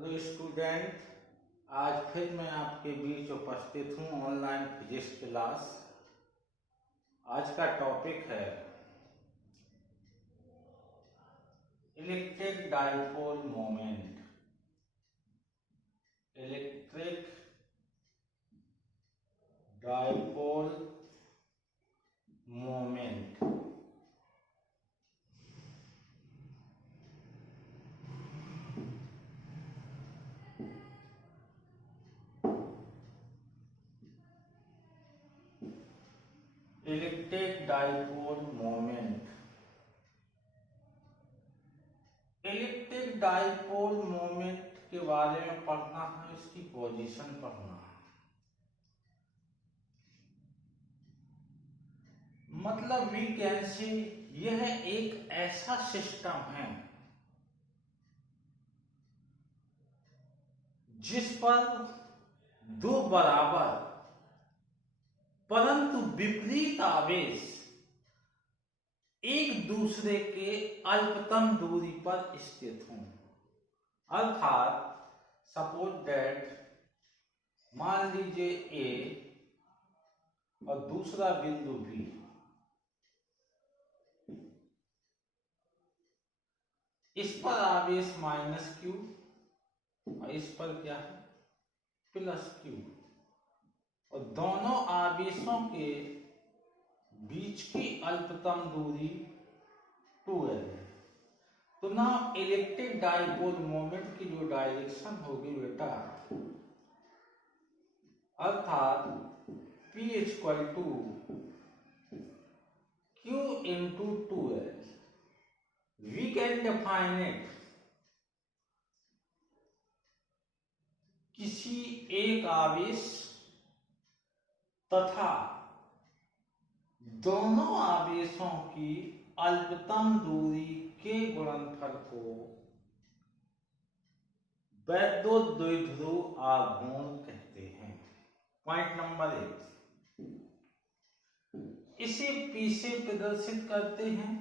Hello student, आज फिर मैं आपके बीच उपस्थित हूँ ऑनलाइन फिजिक्स क्लास। आज का टॉपिक है electric dipole moment. Electric dipole moment. Electric dipole moment. Electric dipole moment के बारे में पढ़ना है, इसकी पोजीशन पढ़ना है। मतलब वी कैन से यह एक ऐसा सिस्टम है जिस पर दो बराबर परंतु विपरीत आवेश एक दूसरे के अल्पतम दूरी पर स्थित हों। अर्थात सपोज दैट, मान लीजिए ए और दूसरा बिंदु बी। इस पर आवेश माइनस क्यू और इस पर क्या है, प्लस क्यू, और दोनों आवेशों के बीच की अल्पतम दूरी 2l है। तो ना इलेक्ट्रिक डाइपोल मोमेंट की जो डायरेक्शन होगी बेटा, अर्थात P equal to Q into 2l, we can define it किसी एक आवेश तथा दोनों आवेशों की अल्पतम दूरी के गुणनफल को वैद्युत द्विध्रुव आघूर्ण कहते हैं। पॉइंट नंबर 1, इसे P से प्रदर्शित करते हैं।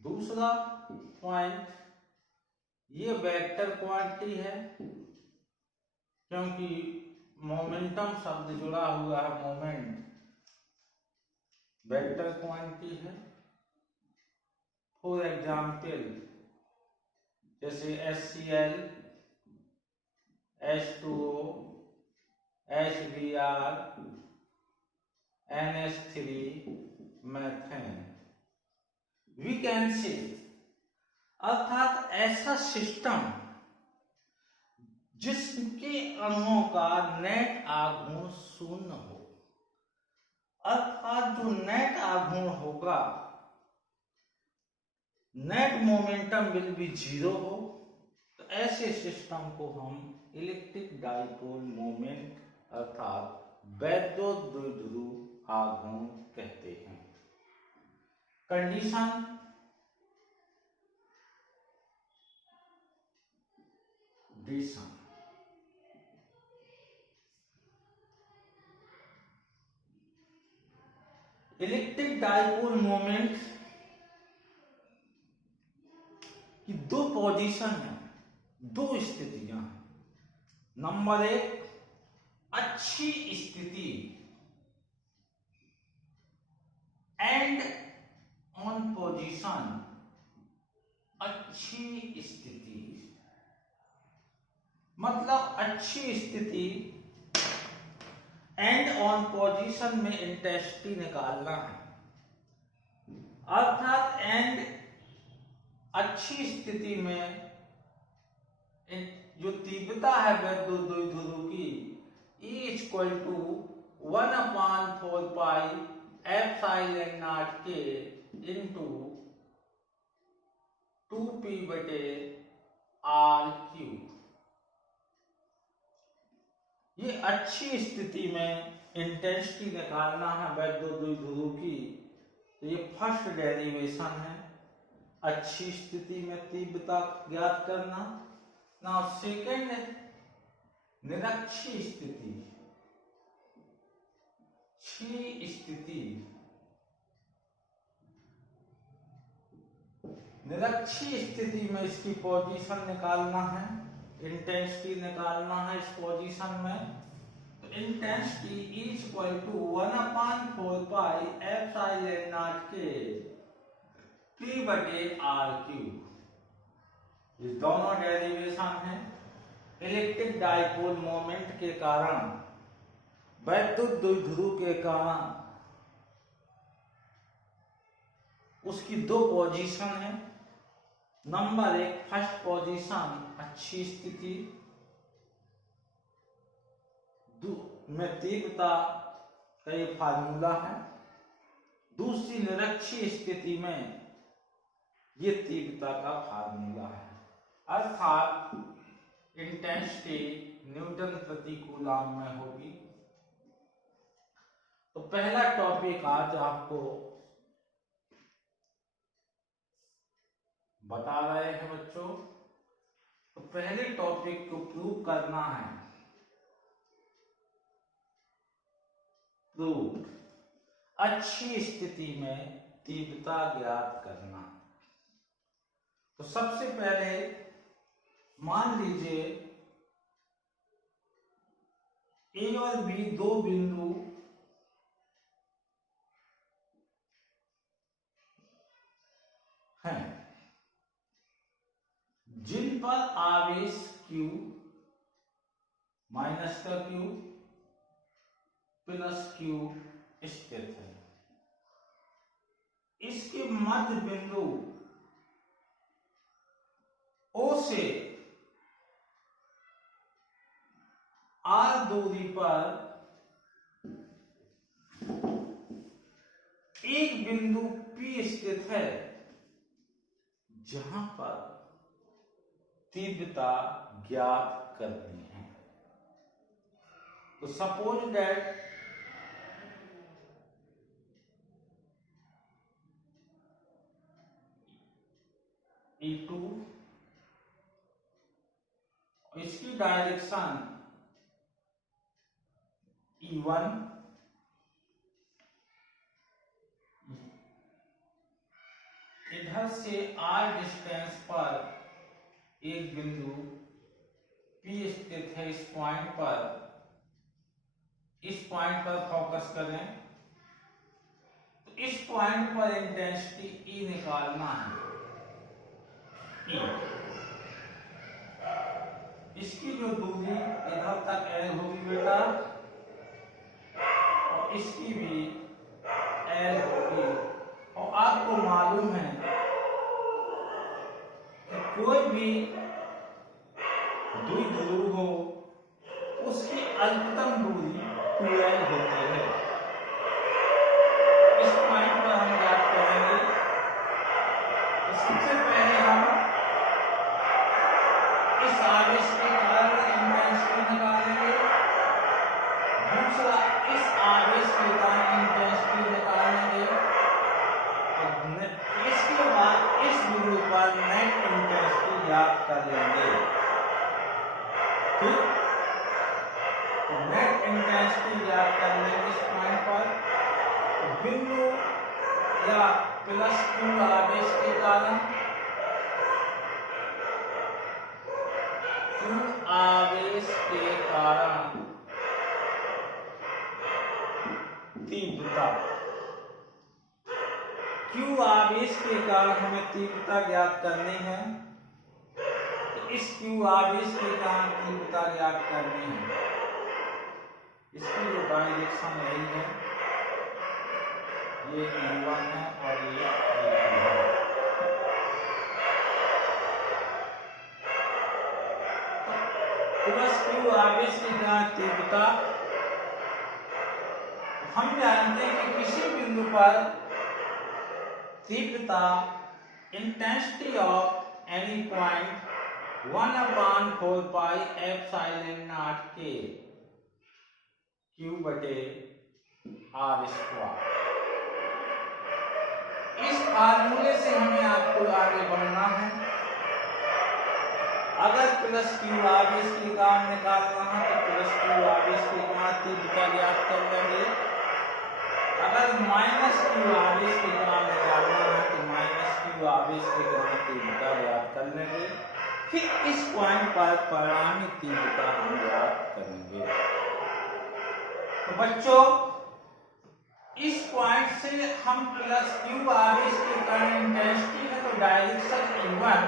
दूसरा पॉइंट, ये वेक्टर क्वांटिटी है क्योंकि मोमेंटम शब्द जुड़ा हुआ है, मोमेंट वेक्टर क्वांटिटी है। फॉर एग्जाम्पल, जैसे HCl, H2O, HBr, NH3, methane. We can say, अर्थात ऐसा सिस्टम जिसके अणुओं का नेट आघूर्ण शून्य हो, अर्थात जो नेट आघूर्ण होगा, नेट मोमेंटम विल बी 0 हो, तो ऐसे सिस्टम को हम इलेक्ट्रिक डाइपोल मोमेंट अर्थात वैद्युत द्विध्रुव आघूर्ण कहते हैं। कंडीशन, इलेक्ट्रिक डाइपोल मोमेंट की दो पोजीशन है, दो स्थितियां हैं। नंबर 1, अच्छी स्थिति एंड ऑन पोजीशन, अच्छी स्थिति मतलब अच्छी स्थिति एंड ऑन पोजीशन में इंटेंसिटी निकालना है। अर्थात एंड अच्छी स्थिति में जो तीव्रता है वैद्युत द्विध्रुव की, E equal to 1/4 pi epsilon not के इंटू 2p बटे r3। ये अच्छी स्थिति में इंटेंसिटी निकालना है वैद्युत द्विध्रुव की, तो ये फर्स्ट डेरिवेशन है, अच्छी स्थिति में तीव्रता ज्ञात करना। नाउ सेकेंड, निरक्षी स्थिति, क्षीण स्थिति, निरक्षी स्थिति में इसकी पोजीशन निकालना है। इंटेंसिटी निकालना है इस पोजीशन में। तो intensity is equal to 1/4 pi epsilon not के P बटे R क्यूब। ये दोनों डेरिवेशन है। इलेक्ट्रिक डाइपोल मोमेंट के कारण, वैद्युत द्विध्रुव के कारण उसकी दो पोजीशन है। नंबर 1 फर्स्ट पोजीशन अच्छी स्थिति में तीव्रता का ये फार्मूला है। दूसरी निरक्षीय स्थिति में ये तीव्रता का फार्मूला है, अर्थात इंटेंसिटी न्यूटन प्रति कूलम में होगी। तो पहला टॉपिक आज आपको बता रहे हैं बच्चों। तो पहले टॉपिक को प्रूव करना है। प्रूव, अच्छी स्थिति में तीव्रता ज्ञात करना। तो सबसे पहले मान लीजिए ए और बी दो बिंदु हैं जिन पर आवेश Q माइनस का Q प्लस Q स्थित है। इसके मध्य बिंदु O से R दूरी पर एक बिंदु P स्थित है जहां पर तीव्रता ज्ञात करनी है। तो सपोज दैट E2, इसकी डायरेक्शन E1, इधर से R डिस्टेंस पर एक बिंदु P स्थित है। इस पॉइंट पर फोकस करें। तो इस पॉइंट पर इंटेंसिटी E निकालना है। E, इसकी जो दूरी इधर तक L होगी बेटा, और इसकी भी L होगी। और आपको मालूम है कि कोई भी द्विध्रुव हो उसकी अधिकतम दूरी 2L होती है। इस पॉइंट पर हम याद करेंगे। सबसे पहले हम इस आवेश के कारण इंटेंसिटी निकालेंगे। दूसरा, इस आवेश के कारण इंटेंसिटी निकालेंगे। इसके बाद इस बिंदु पर नेट इंटेंसिटी ज्ञात कर लेंगे। ठीक, तो नेट इंटेंसिटी ज्ञात कर लेंगे इस पॉइंट पर। बिंदु या प्लस Q आवेश के कारण, Q आवेश के कारण तीव्रता, Q आवेश के कारण हमें तीव्रता ज्ञात करनी है। तो इस Q आवेश के कारण तीव्रता ज्ञात करनी है। इसकी जो डायरेक्शन यही है, ये E1 है और ये E2 है। प्लस Q आवेश के कारण तीव्रता, हम जानते हैं कि किसी बिंदु पर तीव्रता intensity of any point 1/4 pi epsilon not के Q बटे R स्क्वायर। इस फार्मूले से हमें आपको आगे बढ़ना है। अगर प्लस Q आवेश के कारण निकालना है तो प्लस Q आवेश के कारण तीव्रता ज्ञात कर लेंगे। अगर माइनस Q आवेश के कारण निकालना है तो माइनस Q आवेश के कारण तीव्रता ज्ञात कर लेंगे। फिर इस पॉइंट पर परिणामी तीव्रता हम ज्ञात करेंगे। तो बच्चों इस पॉइंट से हम प्लस क्यू आवेश के कारण इंटेंसिटी है तो direction E1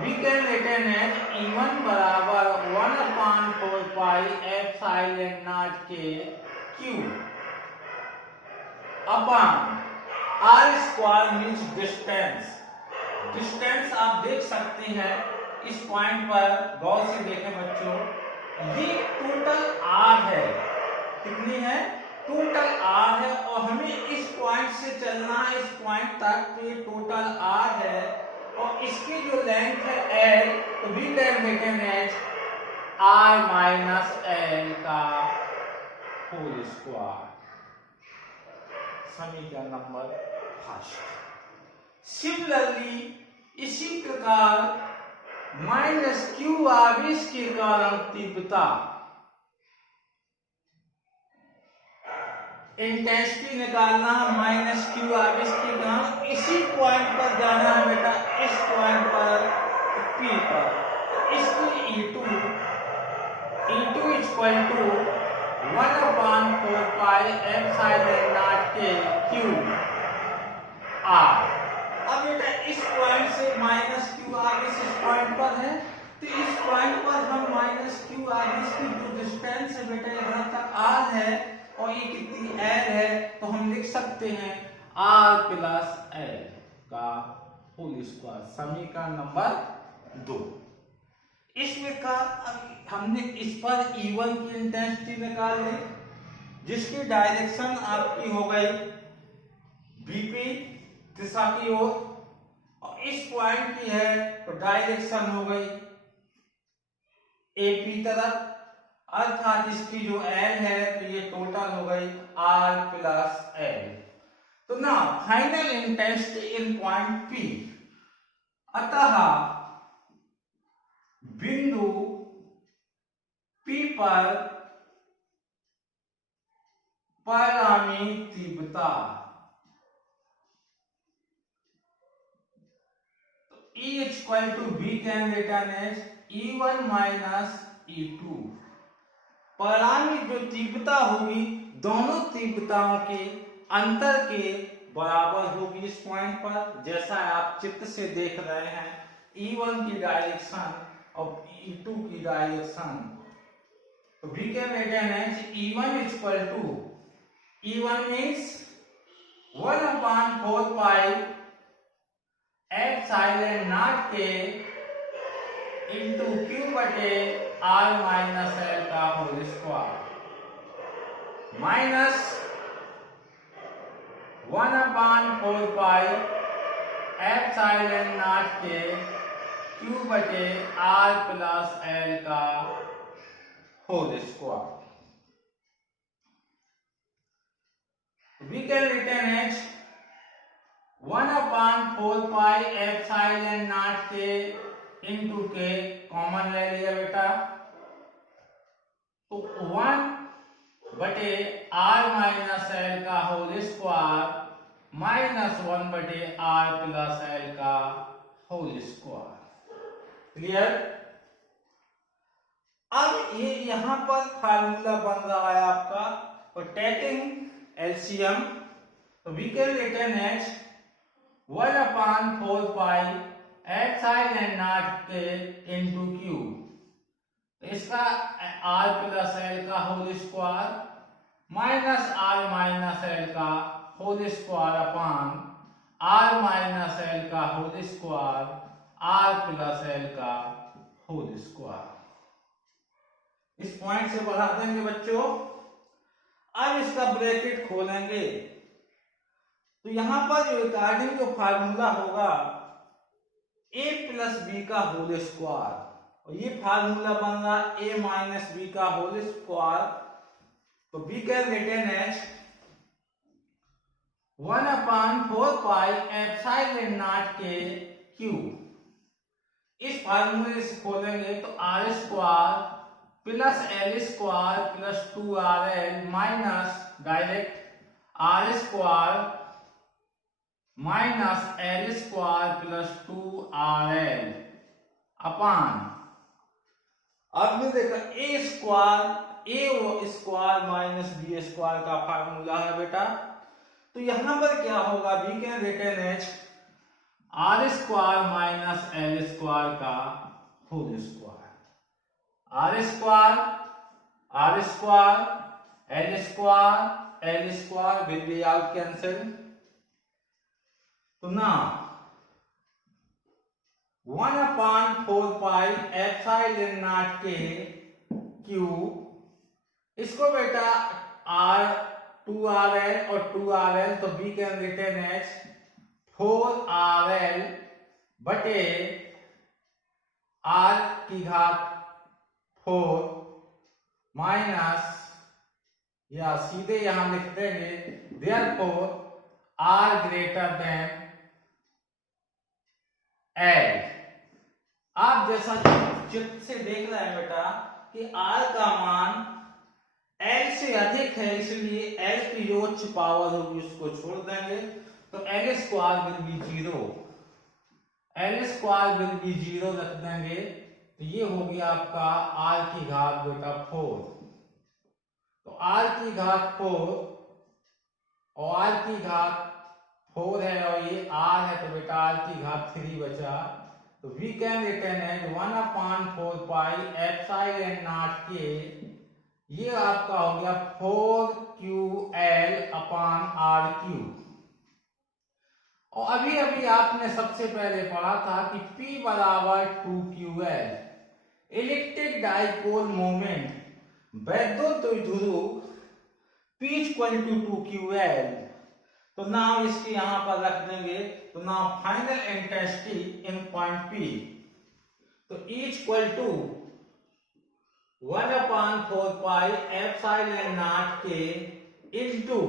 we can written as E1 बराबर 1/4 पाई एप्सिलॉन नॉट के Q upon R square means distance. Distance आप देख सकते हैं इस पॉइंट पर, गौर से देखें बच्चों, ये टोटल R है। कितनी है? टोटल R है और हमें इस पॉइंट से चलना है इस पॉइंट तक, तो ये टोटल R है और इसकी जो लेंथ है L, तो we can written as R minus L का होल स्क्वायर। समीकरण नंबर फर्स्ट। सिमिलरली इसी प्रकार माइनस क्यू आवेश के कारण तीव्रता, इंटेंसिटी निकालना है माइनस क्यू आवेश के कारण, इसी पॉइंट पर जाना है बेटा, इस पॉइंट पर P पर। इसकी E2 equal to 1/4 pi epsilon not के Q R। अब बेटा इस पॉइंट से माइनस क्यू आवेश इस पॉइंट पर है, तो इस पॉइंट पर हम माइनस क्यू आवेश की जो डिस्टेंस है बेटा यहाँ तक R है और ये कितनी L है, तो हम लिख सकते हैं R प्लस L का होल स्क्वायर। समीकरण नंबर 2। इसमें का अब हमने इस पर E1 की इंटेंसिटी निकाल ली, जिसकी डायरेक्शन आपकी हो गई BP दिशा की ओर, और इस पॉइंट की है तो डायरेक्शन हो गई AP तरफ, अर्थात इसकी जो L है तो ये टोटल हो गई R प्लस L। तो ना final intensity in point P, अतः बिंदु P पर परिणामी तीव्रता E equal to we can return as E1 minus E2। परिणामी जो तीव्रता होगी दोनों तीव्रताओं के अंतर के बराबर होगी इस पॉइंट पर, जैसा आप चित्र से देख रहे हैं E1 की डायरेक्शन और E2 की डायरेक्शन। तो we can return as E1 equal to, E1 means 1/4 pi epsilon not के इंटू Q बटे R माइनस L का whole square, minus 1/4 pi epsilon not के Q बटे R प्लस L का whole square. We can written as 1/4 pi epsilon not के into के common ले लिया बेटा, तो 1 बटे R माइनस L का होल स्क्वायर माइनस 1 बटे R प्लस L का होल स्क्वायर। क्लियर? अब ये यहां पर फार्मूला बन रहा है आपका, और टेकिंग एलसीएम, तो we can written as 1/4 pi epsilon not के इंटू Q, इसका R प्लस L का whole square minus R minus L का whole square upon R minus L का whole square R plus L का whole square. इस point से बढ़ा देंगे बच्चों। अब इसका ब्रैकेट खोलेंगे तो यहां पर रिगार्डिंग जो फार्मूला होगा a प्लस बी का होल स्क्वायर, और ये फार्मूला बन रहा a माइनस बी का होल स्क्वायर, तो we can written as 1/4 pi epsilon not के Q। इस फार्मूले से खोलेंगे तो R square plus L square plus 2RL minus direct R square minus L square plus 2RL upon, अब भी देखा A square minus B square का फार्मूला है बेटा। तो यहां पर क्या होगा, we can return as R square minus L square का whole square. R square L square will be out cancel. तो ना 1/4 पाई एप्सिलॉन नॉट के क्यूब, इसको बेटा आर 2RL और 2RL, तो we can return as 4RL बटे are की घात 4 माइनस, या सीधे यहां लिख देंगे therefore R greater than L. आप जैसा चित्र से देख रहे हैं बेटा कि आर का मान एल से अधिक है, इसलिए एल की जो उच्च पावर होगी उसको छोड़ देंगे, तो L square will B 0, L square will B 0 रख देंगे। तो ये हो गया आपका आर की घात बेटा 4। तो आर की घात 4 और आर की घात 4 है और ये आर है, तो बेटा आर की घात 3 बचा। तो we can return as 1/4 pi epsilon not के, ये आपका हो गया 4QL अपान आर क्यूब। और अभी अभी आपने सबसे पहले पढ़ा था कि P बराबर 2QL, इलेक्ट्रिक डाइपोल मोमेंट वैद्युत द्विध्रुव P इक्वल टू 2QL। तो नाउ इसके यहां पर रख देंगे। तो now final intensity in point P, तो E equal to 1/4 pi epsilon not के into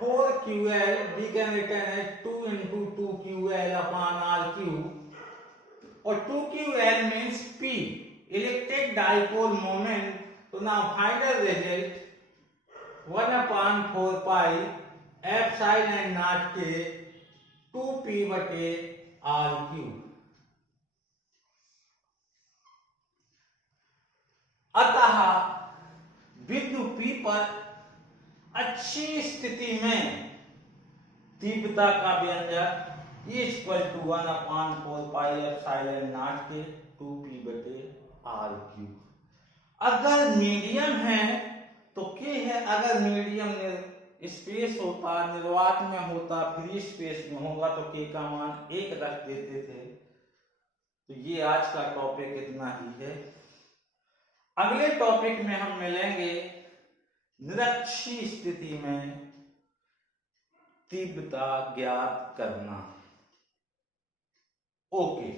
4QL, we can return as 2 into 2QL upon R cube, और 2QL means P electric dipole moment. तो now final result 1/4 pi epsilon not के 2P बटे are cube. अतः बिंदु P पर अच्छी स्थिति में तीव्रता का व्यंजक E equal to 1/4 pi epsilon not के 2P बटे आर क्यूब। अगर मीडियम है तो K है, अगर मीडियम स्पेस होता, निर्वात में होता, फ्री स्पेस में होगा तो K का मान 1 रख देते थे। तो ये आज का टॉपिक इतना ही है। अगले टॉपिक में हम मिलेंगे निरक्षीय स्थिति में तीव्रता ज्ञात करना। ओके।